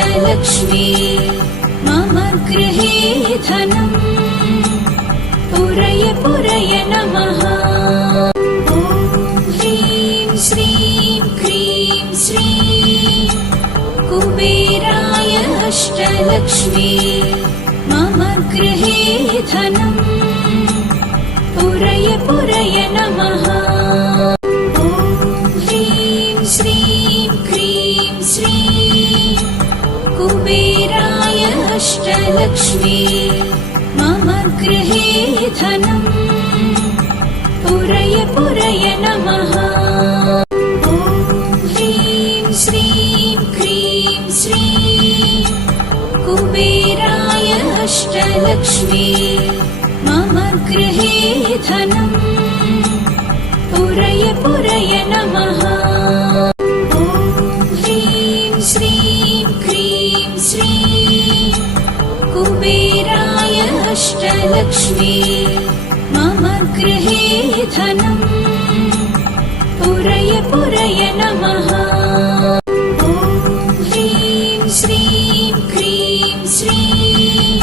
अष्टलक्ष्मी मम गृहे धनम् पुरय पुरय नमः। ॐ ह्रीं श्रीं क्रीं श्रीं कुबेराय अष्टलक्ष्मी मम गृहे धनम् पुरय पुरय नमः। ॐ ह्रीं श्रीं क्रीं श्रीं कुबेराय अष्टलक्ष्मी मम गृहे धनम् पुरय पुरय नमः। ॐ ह्रीं श्रीं क्रीं श्रीं कुबेराय अष्टलक्ष्मी मम गृहे धनम् पुरय पुरय नमः। ॐ ह्रीं श्रीं क्रीं श्रीं कुबेराय अष्टलक्ष्मी मम गृहे धनम् पुरय पुरय नमः। ॐ ह्रीं श्रीं क्रीं श्रीं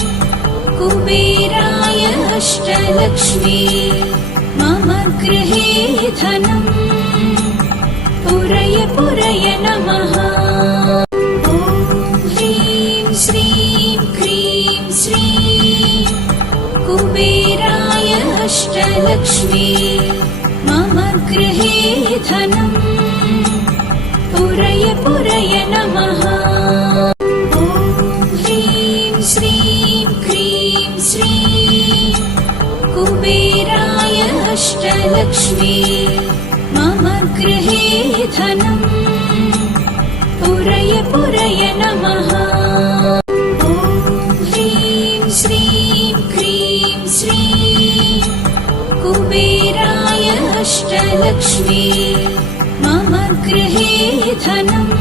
कुबेराय अष्टलक्ष्मी मम गृहे धनम् पुरय पुरय नमः। ॐ ह्रीं श्रीं क्रीं श्रीं कुबेराय अष्टलक्ष्मी मम गृहे धनम् पुरय पुरय नमः। ॐ ह्रीं श्रीं क्रीं श्रीं कुबेराय अष्टलक्ष्मी मम गृहे धनम् पुरय पुरय नमः। ॐ ह्रीं श्रीं क्रीं श्रीं कुबेराय अष्टलक्ष्मी मम गृहे धनम्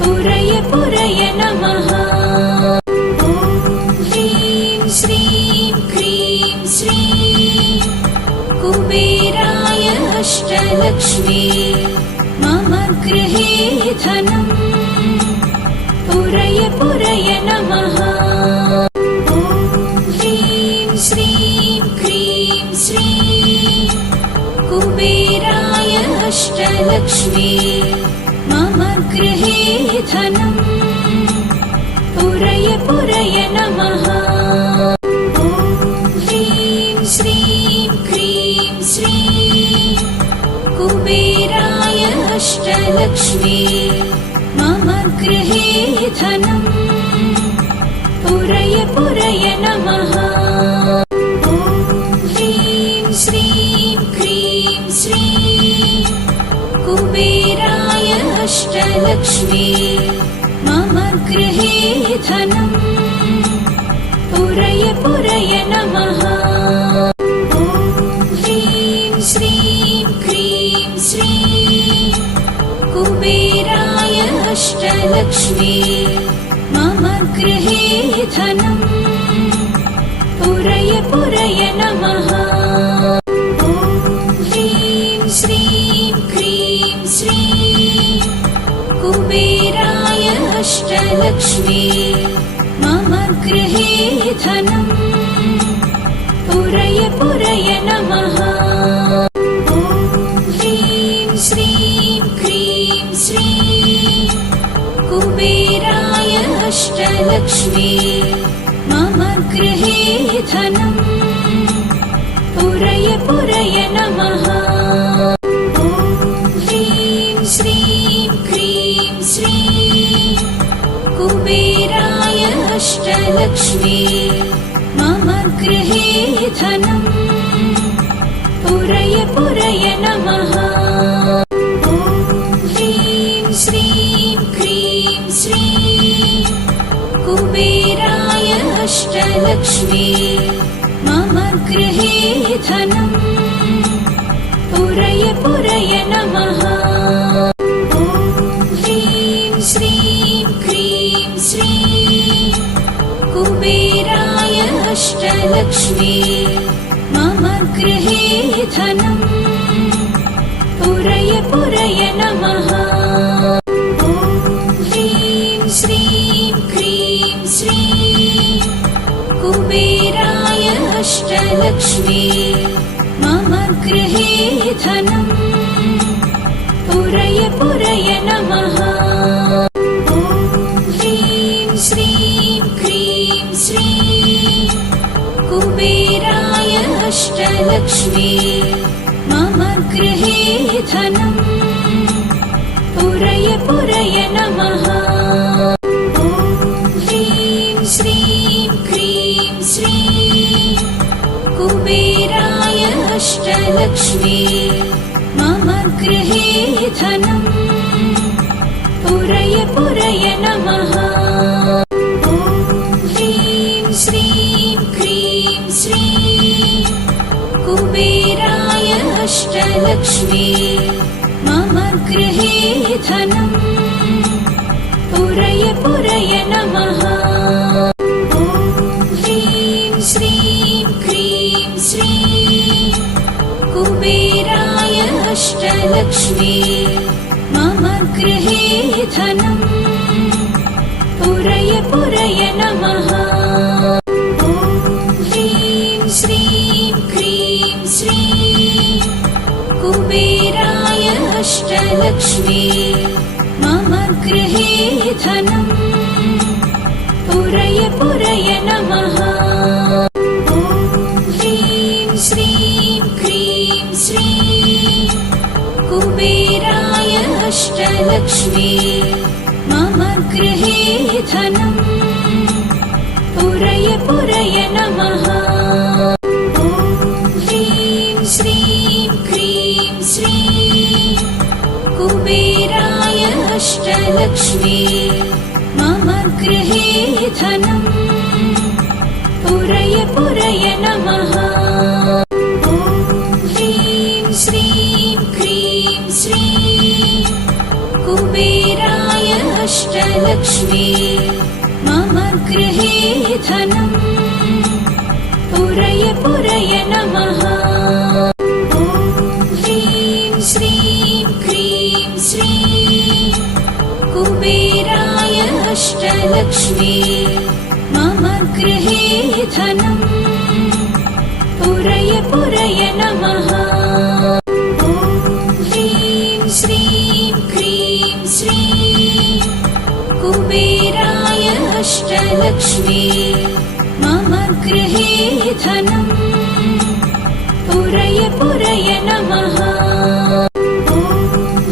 पुरय पुरय नमः। ॐ ह्रीं श्रीं क्रीं श्रीं कुबेराय अष्टलक्ष्मी मम गृहे धनम् पुरय पुरय नमः। ॐ ह्रीं श्रीं क्रीं श्रीं कुबेराय अष्टलक्ष्मी मम गृहे धनम् पुरय पुरय नमः। ॐ ह्रीं श्रीं क्रीं श्रीं कुबेराय अष्टलक्ष्मी मम गृहे धनम् पुरय पुरय नमः। ॐ ह्रीं श्रीं क्रीं श्रीं कुबेराय अष्टलक्ष्मी मम गृहे धनम् पुरय पुरय नमः। ॐ ह्रीं श्रीं क्रीं श्रीं कुबेराय अष्टलक्ष्मी मम गृहे धनम् पुरय पुरय नमः। ॐ ह्रीं श्रीं क्रीं श्रीं कुबेराय अष्टलक्ष्मी मम गृहे धनम् पुरय पुरय नमः। ॐ ह्रीं श्रीं क्रीं श्रीं कुबेराय अष्टलक्ष्मी मम गृहे धनम् पुरय पुरय नमः। ॐ ह्रीं श्रीं क्रीं श्रीं कुबेराय अष्टलक्ष्मी मम गृहे धनम् पुरय पुरय नमः। ॐ ह्रीं श्रीं क्रीं श्रीं कुबेराय अष्टलक्ष्मी मम गृहे धनम् पुरय पुरय नमः। ॐ ह्रीं श्रीं क्रीं श्रीं कुबेराय अष्टलक्ष्मी मम गृहे धनम् पुरय पुरय नमः। ॐ ह्रीं मम गृहे धनम् पुरय पुरय नमः। ॐ ह्रीं श्रीं क्रीं श्रीं कुबेराय अष्टलक्ष्मी मम गृहे धनम् पुरय पुरय नमः। ॐ ह्रीं श्रीं क्रीं श्रीं कुबेराय अष्टलक्ष्मी मम गृहे धनम् पुरय पुरय नमः। ॐ ह्रीं श्रीं क्रीं श्रीं कुबेराय अष्टलक्ष्मी मम गृहे धनम् पुरय पुरय नमः। ॐ ह्रीं श्रीं क्रीं श्रीं कुबेराय अष्टलक्ष्मी मम गृहे धनम् पुरय पुरय नमः। ॐ ह्रीं श्रीं क्रीं श्रीं कुबेराय अष्टलक्ष्मी मम गृहे धनम् पुरय पुरय नमः। ॐ ह्रीं श्रीं क्रीं श्रीं कुबेराय अष्टलक्ष्मी मम गृहे धनम् पुरय पुरय नमः। ॐ ह्रीं श्रीं क्रीं श्रीं कुबेराय अष्टलक्ष्मी मम गृहे धनम् पुरय पुरय नमः। ॐ ह्रीं श्रीं क्रीं श्रीं कुबेराय अष्टलक्ष्मी मम गृहे धनम् पुरय पुरय नमः। ॐ ह्रीं श्रीं क्रीं श्रीं कुबेराय अष्टलक्ष्मी मम गृहे धनम् पुरय पुरय नमः। ॐ ह्रीं श्रीं क्रीं श्रीं कुबेराय अष्टलक्ष्मी मम गृहे धनम् पुरय पुरय नमः। ॐ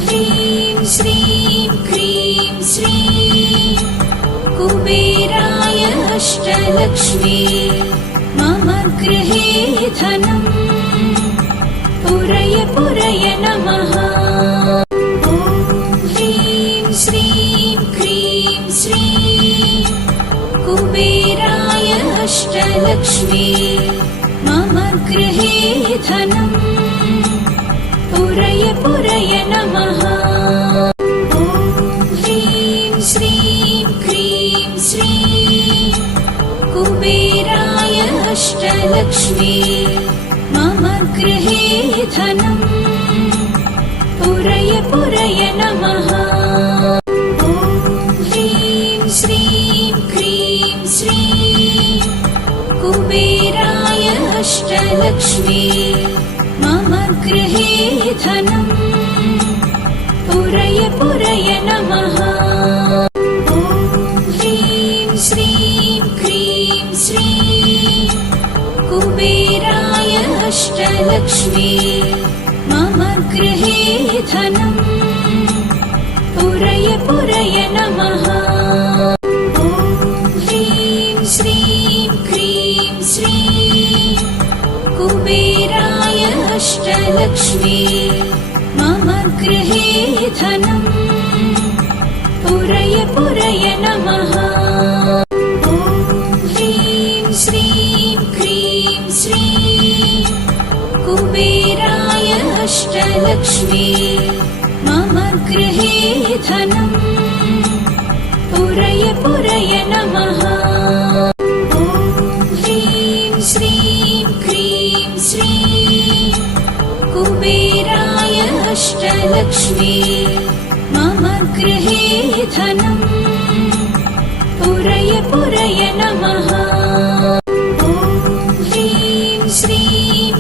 ह्रीं श्रीं क्रीं श्रीं कुबेराय अष्टलक्ष्मी मम गृहे धनम् पुरय पुरय नमः। ॐ ह्रीं श्रीं क्रीं श्रीं कुबेराय अष्टलक्ष्मी मम गृहे धनम् पुरय पुरय नमः। ॐ ह्रीं श्रीं क्रीं श्रीं कुबेराय अष्टलक्ष्मी मम गृहे धनम् पुरय पुरय नमः। ॐ ह्रीं श्रीं क्रीं श्रीं कुबेराय अष्टलक्ष्मी मम गृहे धनम् पुरय पुरय नमः। ॐ ह्रीं श्रीं क्रीं श्रीं कुबेराय अष्टलक्ष्मी मम गृहे धनम् पुरय पुरय नमः। ॐ ह्रीं श्रीं क्रीं श्रीं कुबेराय अष्टलक्ष्मी मम गृहे धनम् पुरय पुरय नमः। ॐ ह्रीं श्रीं क्रीं श्रीं कुबेराय अष्टलक्ष्मी मम गृहे धनम् पुरय पुरय नमः। ॐ ह्रीं श्रीं क्रीं श्रीं कुबेराय अष्टलक्ष्मी मम गृहे धनम् पुरय पुरय नमः। ॐ ह्रीं श्रीं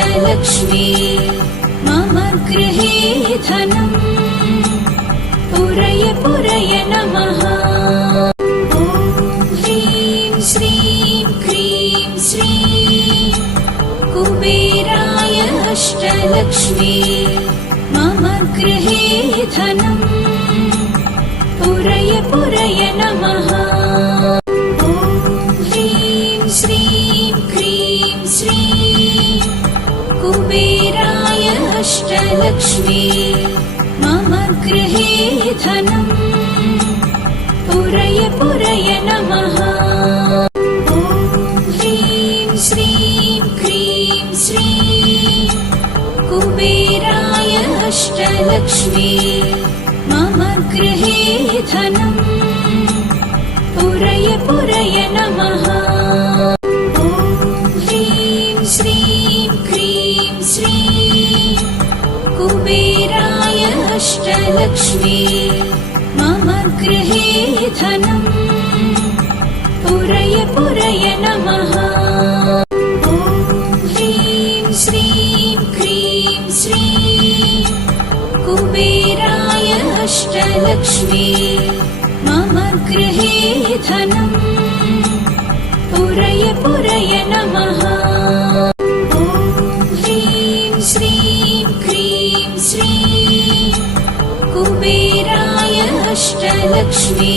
अष्टलक्ष्मी मम गृहे धनम् पुरय पुरय नमः। ॐ ह्रीं श्रीं क्रीं श्रीं कुबेराय अष्टलक्ष्मी मम गृहे धनम् पुरय पुरय नमः। ॐ ह्रीं श्रीं क्रीं श्रीं कुबेराय अष्टलक्ष्मी मम गृहे धनम् पुरय पुरय नमः। ॐ ह्रीं श्रीं क्रीं श्रीं कुबेराय अष्टलक्ष्मी मम गृहे धनम् पुरय पुरय नमः। ॐ ह्रीं श्रीं क्रीं श्रीं कुबेराय अष्टलक्ष्मी मम गृहे धनम् पुरय पुरय नमः। ॐ ह्रीं श्रीं क्रीं श्रीं कुबेराय अष्टलक्ष्मी मम गृहे धनम् पुरय पुरय नमः। ॐ ह्रीं श्रीं क्रीं श्रीं कुबेराय अष्टलक्ष्मी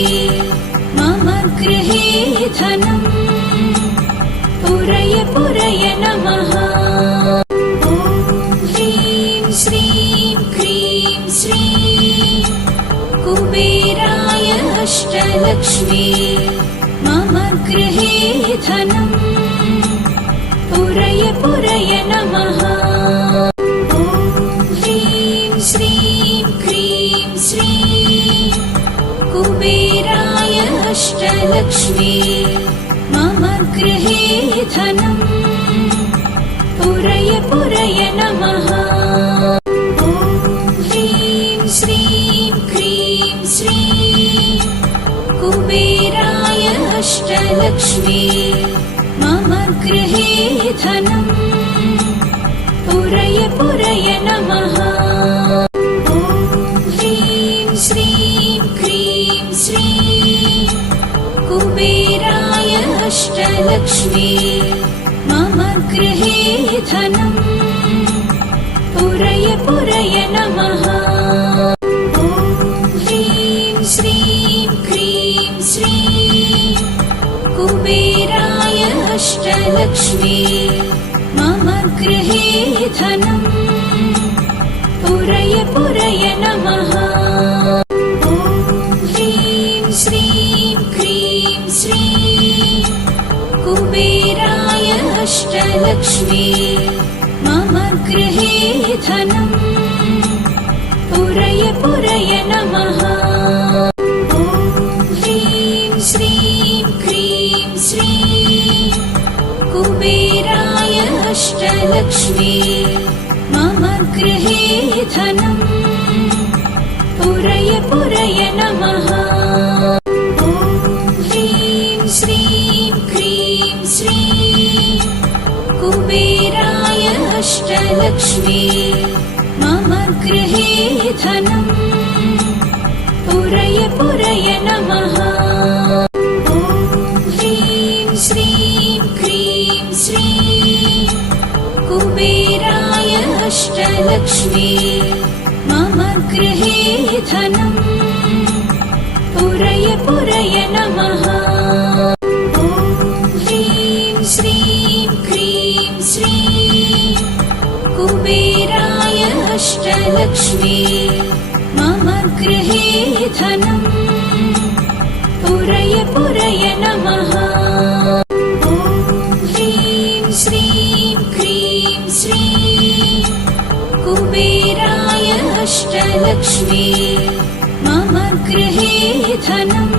मम गृहे धनम् पुरय पुरय नमः। ॐ ह्रीं श्रीं क्रीं श्रीं कुबेराय अष्टलक्ष्मी मम गृहे धनम् पुरय पुरय नमः। ॐ ह्रीं श्रीं क्रीं श्रीं कुबेराय अष्टलक्ष्मी मम गृहे धनम् पुरय पुरय नमः। ॐ ह्रीं श्रीं क्रीं श्रीं कुबेराय अष्टलक्ष्मी मम गृहे धनम् पुरय पुरय नमः। ॐ ह्रीं श्रीं क्रीं श्रीं कुबेराय अष्टलक्ष्मी मम गृहे धनम् पुरय पुरय नमः। ॐ ह्रीं श्रीं क्रीं श्रीं कुबेराय अष्टलक्ष्मी मम गृहे धनम् पुरय पुरय नमः। ॐ ह्रीं श्रीं क्रीं श्रीं कुबेराय अष्टलक्ष्मी मम गृहे धनम् पुरय पुरय नमः। ॐ ह्रीं श्रीं क्रीं श्रीं कुबेराय अष्टलक्ष्मी मम गृहे धनम् पुरय पुरय नमः। ॐ ह्रीं श्रीं क्रीं श्रीं कुबेराय अष्टलक्ष्मी मम गृहे धनम् पुरय पुरय नमः। ॐ ह्रीं श्रीं क्रीं श्रीं कुबेराय अष्टलक्ष्मी मम गृहे धनम् पुरय पुरय नमः। ॐ ह्रीं श्रीं क्रीं श्रीं कुबेराय अष्टलक्ष्मी मम गृहे धनम् पुरय पुरय नमः। ॐ ह्रीं श्रीं क्रीं श्रीं कुबेराय अष्टलक्ष्मी मम गृहे धनम्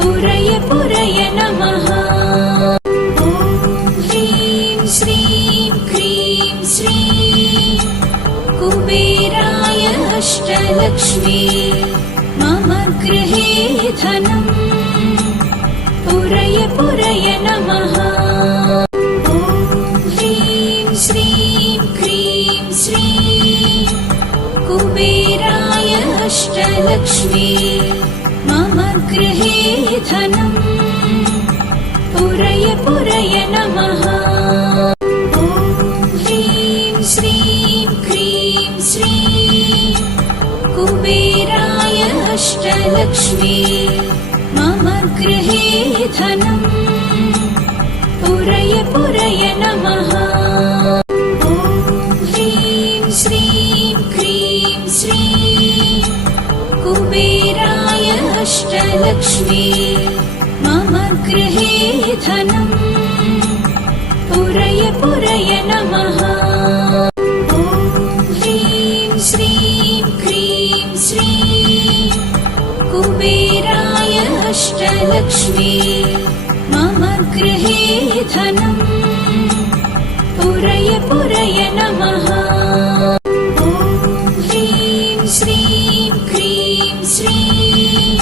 पुरय पुरय नमः। ॐ ह्रीं श्रीं क्रीं श्रीं कुबेराय अष्टलक्ष्मी मम गृहे धनम् पुरय पुरय नमः। ॐ ह्रीं धनम् पुरय पुरय नमः। ॐ ह्रीं श्रीं क्रीं श्रीं कुबेराय अष्टलक्ष्मी मम गृहे धनम् पुरय पुरय नमः। ॐ ह्रीं श्रीं क्रीं श्रीं कुबेराय अष्टलक्ष्मी मम गृहे धनम् पुरय पुरय नमः। ॐ ह्रीं श्रीं क्रीं श्रीं कुबेराय अष्टलक्ष्मी मम गृहे धनम् पुरय पुरय नमः। ॐ ह्रीं श्रीं क्रीं श्रीं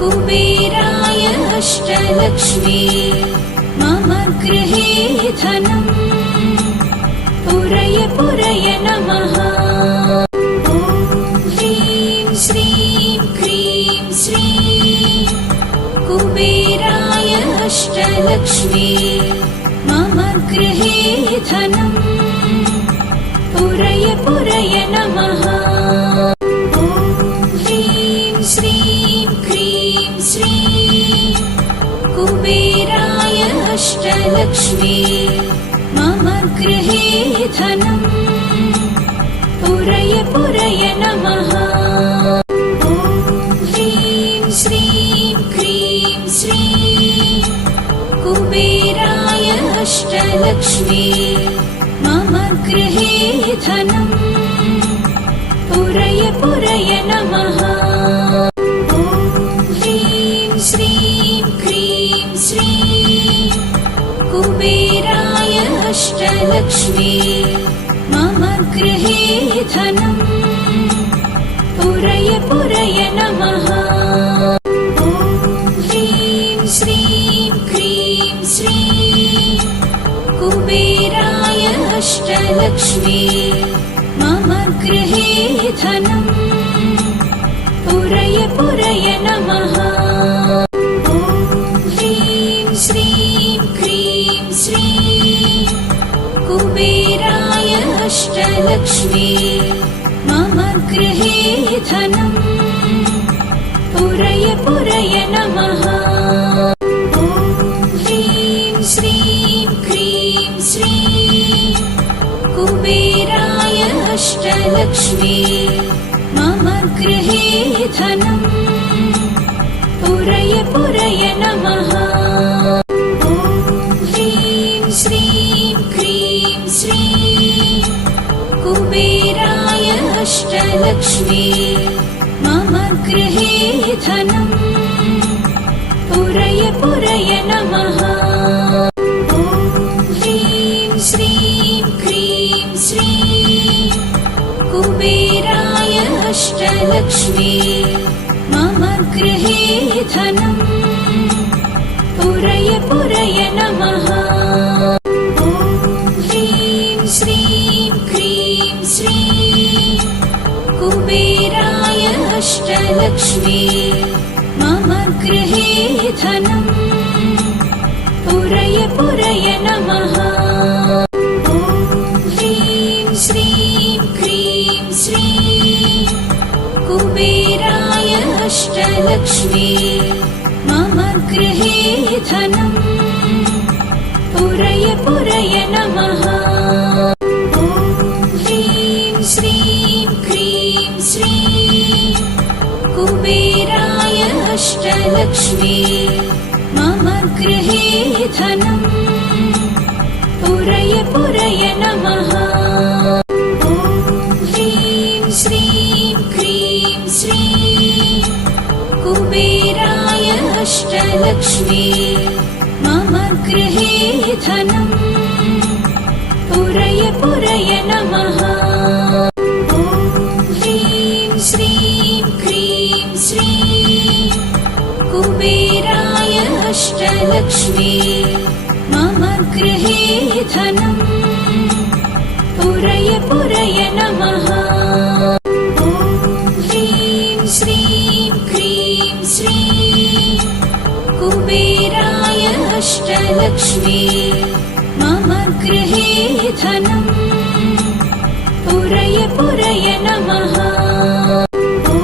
कुबेराय अष्टलक्ष्मी मम गृहे धनम् पुरय पुरय नमः। ॐ ह्रीं श्रीं क्रीं श्रीं कुबेराय अष्टलक्ष्मी मम गृहे धनम् पुरय पुरय नमः। ॐ ह्रीं श्रीं क्रीं श्रीं कुबेराय अष्टलक्ष्मी मम गृहे धनम् पुरय पुरय नमः। ॐ ह्रीं श्रीं क्रीं श्रीं कुबेराय अष्टलक्ष्मी मम गृहे धनम् पुरय पुरय नमः। ॐ ह्रीं श्रीं क्रीं श्रीं कुबेराय अष्टलक्ष्मी मम गृहे धनम् पुरय पुरय नमः। ॐ ह्रीं श्रीं क्रीं श्रीं कुबेराय अष्टलक्ष्मी मम गृहे धनम् पुरय पुरय नमः। ॐ ह्रीं श्रीं क्रीं श्रीं कुबेराय अष्टलक्ष्मी मम गृहे धनम् पुरय पुरय नमः। ॐ ह्रीं श्रीं क्रीं श्रीं कुबेराय अष्टलक्ष्मी मम गृहे धनम् पुरय पुरय नमः। ॐ ह्रीं श्रीं क्रीं श्रीं कुबेराय अष्टलक्ष्मी मम गृहे धनम् पुरय पुरय नमः। ॐ ह्रीं श्रीं क्रीं श्रीं कुबेराय अष्टलक्ष्मी मम गृहे धनम् पुरय पुरय नमः। ॐ ह्रीं श्रीं क्रीं श्रीं कुबेराय अष्टलक्ष्मी मम गृहे धनम् पुरय पुरय नमः। ॐ ह्रीं श्रीं क्रीं श्रीं कुबेराय अष्टलक्ष्मी मम गृहे धनम् पुरय पुरय नमः। ॐ ह्रीं श्रीं क्रीं श्रीं कुबेराय अष्टलक्ष्मी मम गृहे धनम् पुरय पुरय नमः। ॐ ह्रीं श्रीं क्रीं श्रीं कुबेराय अष्टलक्ष्मी मम गृहे धनम् पुरय पुरय नमः। ॐ ह्रीं श्रीं क्रीं श्रीं कुबेराय अष्टलक्ष्मी मम गृहे धनम् पुरय पुरय नमः। ॐ ह्रीं श्रीं क्रीं श्रीं अष्टलक्ष्मी मम गृहे धनम् पुरय पुरय नमः ॐ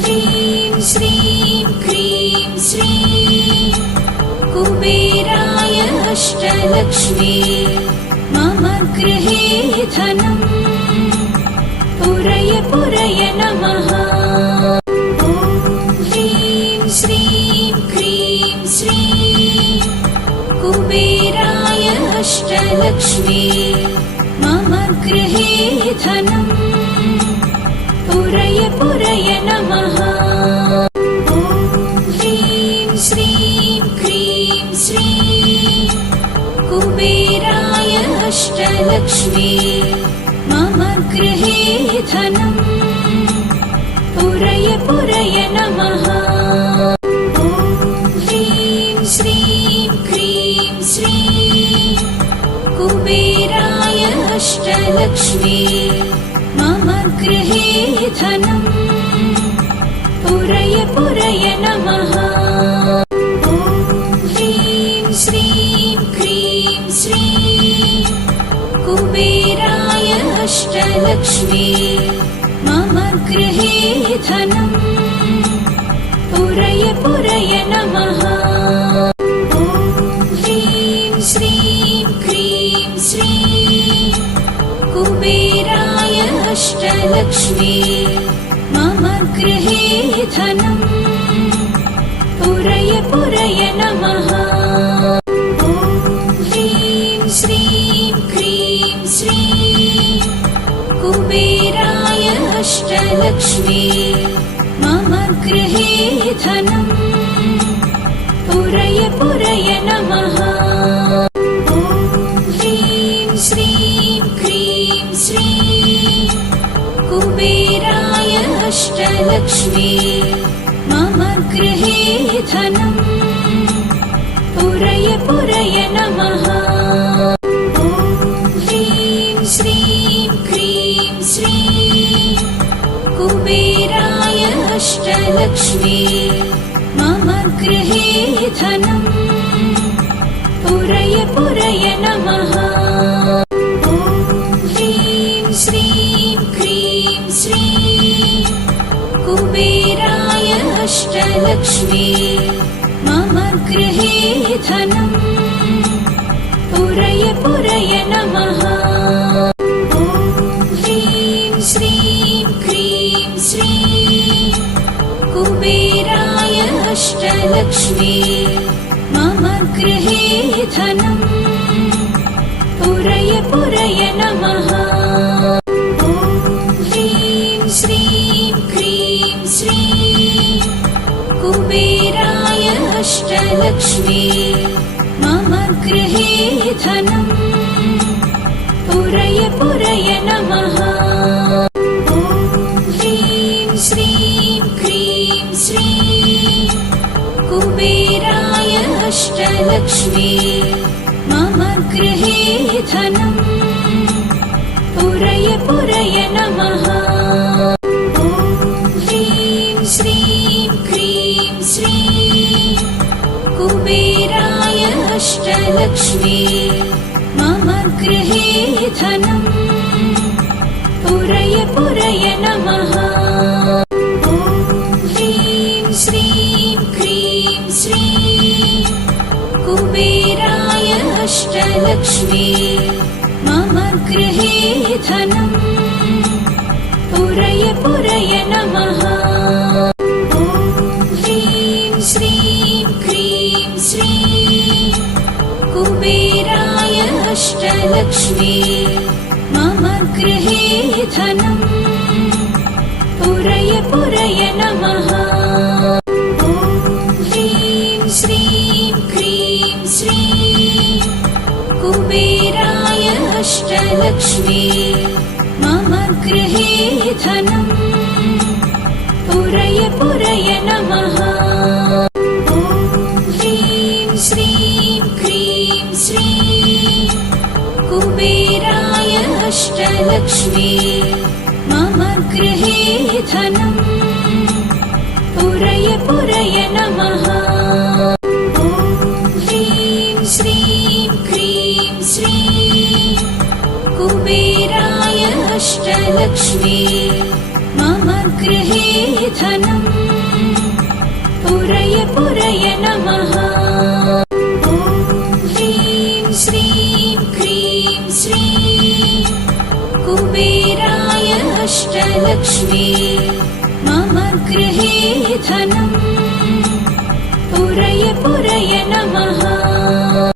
ह्रीं श्रीं क्रीं श्रीं कुबेराय अष्टलक्ष्मी मम गृहे धनम् पुरय पुरय नमः ॐ ह्रीं श्रीं क्रीं श्रीं कुबेराय अष्टलक्ष्मी मम गृहे धनम् पुरय पुरय नमः ॐ ह्रीं श्रीं क्रीं श्रीं कुबेराय अष्टलक्ष्मी मम गृहे धनम् पुरय पुरय नमः ॐ ह्रीं श्रीं क्रीं श्रीं कुबेराय अष्टलक्ष्मी मम गृहे धनम् पुरय पुरय नमः ॐ ह्रीं श्रीं क्रीं श्रीं कुबेराय अष्टलक्ष्मी मम गृहे धनम् पुरय पुरय नमः ॐ ह्रीं श्रीं क्रीं श्रीं कुबेराय अष्टलक्ष्मी मम गृहे धनम् पुरय पुरय नमः ॐ ह्रीं श्रीं क्रीं श्रीं कुबेराय अष्टलक्ष्मी मम गृहे धनम् पुरय पुरय नमः ॐ ह्रीं श्रीं क्रीं श्रीं कुबेराय अष्टलक्ष्मी मम गृहे धनम् पुरय पुरय नमः ॐ ह्रीं श्रीं क्रीं श्रीं कुबेराय अष्टलक्ष्मी मम गृहे धनम् पुरय पुरय नमः ॐ ह्रीं श्रीं क्रीं श्रीं कुबेराय अष्टलक्ष्मी मम गृहे धनम् पुरय पुरय नमः ॐ ह्रीं श्रीं क्रीं श्रीं कुबेराय अष्टलक्ष्मी मम गृहे धनम् पुरय पुरय नमः ॐ ह्रीं श्रीं क्रीं श्रीं कुबेराय अष्टलक्ष्मी मम गृहे धनम् पुरय पुरय नमः ॐ ह्रीं श्रीं क्रीं श्रीं कुबेराय अष्टलक्ष्मी मम गृहे धनम् पुरय पुरय नमः ॐ ह्रीं श्रीं क्रीं श्रीं कुबेराय अष्टलक्ष्मी मम गृहे धनम् पुरय पुरय नमः ॐ ह्रीं श्रीं क्रीं श्रीं कुबेराय अष्टलक्ष्मी मम गृहे धनम् पुरय पुरय नमः ॐ ह्रीं श्रीं क्रीं श्रीं कुबेराय अष्टलक्ष्मी मम गृहे धनम् पुरय पुरय नमः ॐ ह्रीं श्रीं क्रीं श्रीं कुबेराय अष्टलक्ष्मी मम गृहे धनम् पुरय पुरय नमः ॐ ह्रीं श्रीं क्रीं श्रीं कुबेराय अष्टलक्ष्मी मम गृहे धनम् पुरय पुरय नमः ॐ ह्रीं अष्टलक्ष्मी मम गृहे धनम् पुरय पुरय नमः। ॐ ह्रीं श्रीं क्रीं श्रीं कुबेराय अष्टलक्ष्मी मम गृहे धनम् पुरय पुरय नमः।